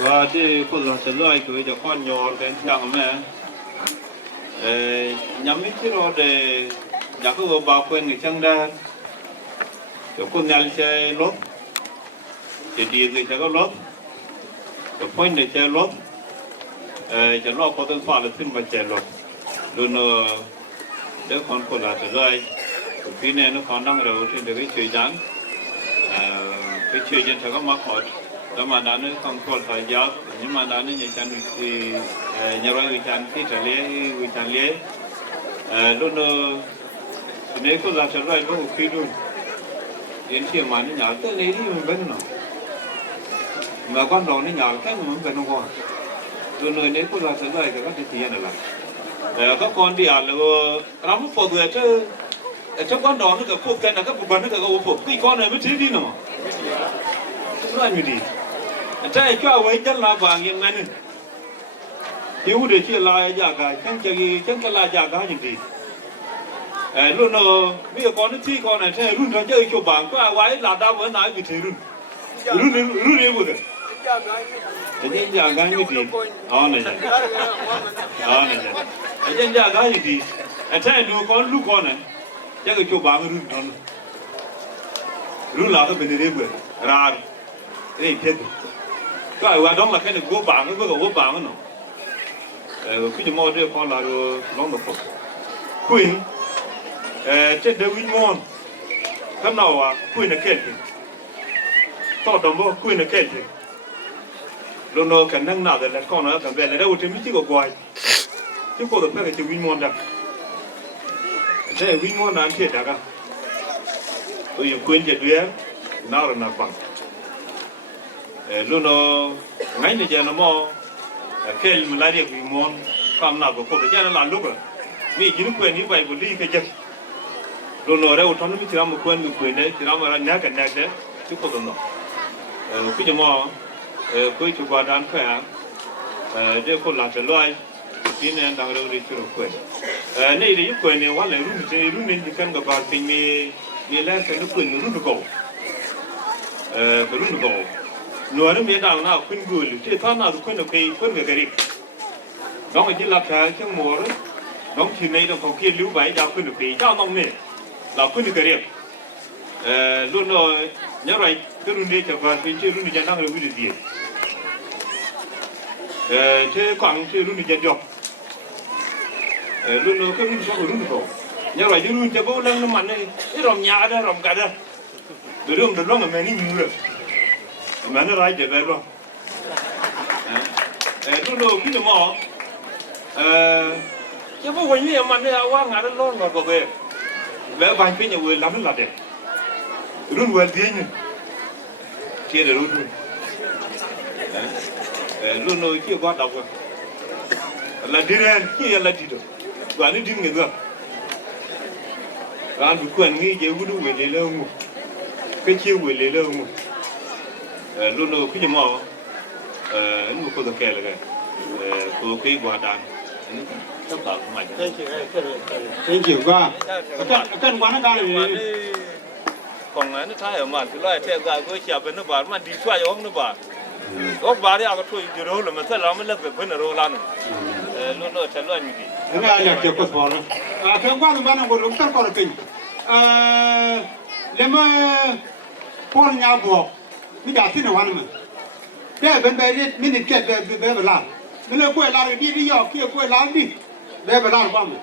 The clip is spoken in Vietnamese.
và đi cô là sẽ loại cái cho con nhỏ cái chẳng mẹ nhắm ít rồi để đã có bảo quên người chẳng ra cho con nhà sẽ lót chỉ đi người sẽ có lót cho point để sẽ lót cho lo có tên phá là tin mà sẽ lót luôn để con cô là sẽ loại khi này nó còn đang rồi trên cái chơi gián cái chơi trên sẽ có mắc hỏi đó mà đã nói không còn phải giáo nhưng mà đã nói như chẳng thì nhà rồi người chẳng khi trả lẽ luôn nếu có là trở lại với một khi luôn đến khi mà nó nhỏ tới đấy thì mình bên nào mà con đó nó nhỏ cái mình bên nào luôn nếu có là trở lại thì các cái tiền này là các con đi ăn rồi lắm phụ người chứ trong con đó nó cái phụ cái là các phụ bắn nó cái phụ cái con này mới thế đi nào nó như đi trái cho vậy chân là vàng như này thiếu để chia lại giá cả chẳng cái là giá cả như gì luôn bây giờ con nó thi con này thế luôn nó chơi cho vàng có ai là đau với nãy bị thế luôn đi một cái cái giá cả như gì này cái giá cả như gì thế lúc con này chắc cái cho vàng luôn là cái bên này bữa ra đây thếก็ไอ้ว่าน้องละแค่เนี่ยกูบางก็กูบางเนาะคือจะมองด้วยพอละน้องหนุ่มคุยเจ็ดเดวินมอนข้างนอกอ่ะคุยในเกณฑ์ต่อดมว่าคุยในเกณฑ์โลโนกันนั่งหน้าแต่ละก้อนนะแต่แบบอะไรได้อุทิศมิจิก็กวายที่กูต้องเพื่อจะวินมอนดักแต่วินมอนนั่นเทียดดักอ่ะตัวอย่างคุยเจ็ดเวียน่ารักน่าฟังluôn ngay này giờ nó mò kêu mình lại đi vì món làm nào của cô để cho nó làm lúc rồi vì chỉ nó quên như vậy một ly cái chân luôn rồi đâu thằng nó mới chỉ làm một quên đấy chỉ làm mà nhá cái nhá đấy chứ không được đâu cái gì mò cái chú bà đàn khỏe để cô làm trở lại khi này đang đâu đi chưa quên này thì quên này quá là lúc nên chỉ cần gặp bà tình mi lên cái nó quên lúc được cổ cái lúc được cổ nửa nó miếng đào nào quên gửi thì thoát nào quên được cái gì đó là chỉ là cái mùa đó đó thì này nó còn kia lưu váy đào quên được cái cháu nông này là quên được cái gì luôn rồi nhớ rồi cái luôn đi chợ vào thì chưa luôn đi chợ đang được gì thế khoảng chưa luôn đi chợ dọc luôn rồi cái luôn số luôn rồi nhớ rồi chứ luôn chợ bố lăng nó mặn này cái rồng nhà đó rồng cả đó từ đó mà mày đi nhiều mà nó ra về luôn, lúc đầu khi mà chứ không phải như mà nó qua ngã nó lon mà có về vài cái nhà vườn làm nó là đẹp, lúc vườn thiên là lúc nồi kia qua đọc là đi ra kia là đi được, và nó đi người ta, và anh quen nghĩ về cái về lấy lâu cái chiêu về lấy lâu luôn rồi cái gì mà nó có thể kể là cái cái quả đạn tất cả của mình cái kiểu qua cái quán nó đang còn nó thay ở mặt cái loại theo gà cái chả bên nó bảo mà đi xoay ống nó bảo ốc bảo đi ăn cái thôi gì đó là mình sẽ làm cái lớp về bên rồi lan luôn rồi sẽ loại như thế cái này là kiểu cột bò đó cái quán nó bán nó còn tất cả là kinh nếu mà con nhà bò mi đã tin vào nó mà, bây giờ bây giờ mình kết bây giờ làm, mình lấy quay làm đi đi học kia quay làm đi, bây giờ làm qua mà,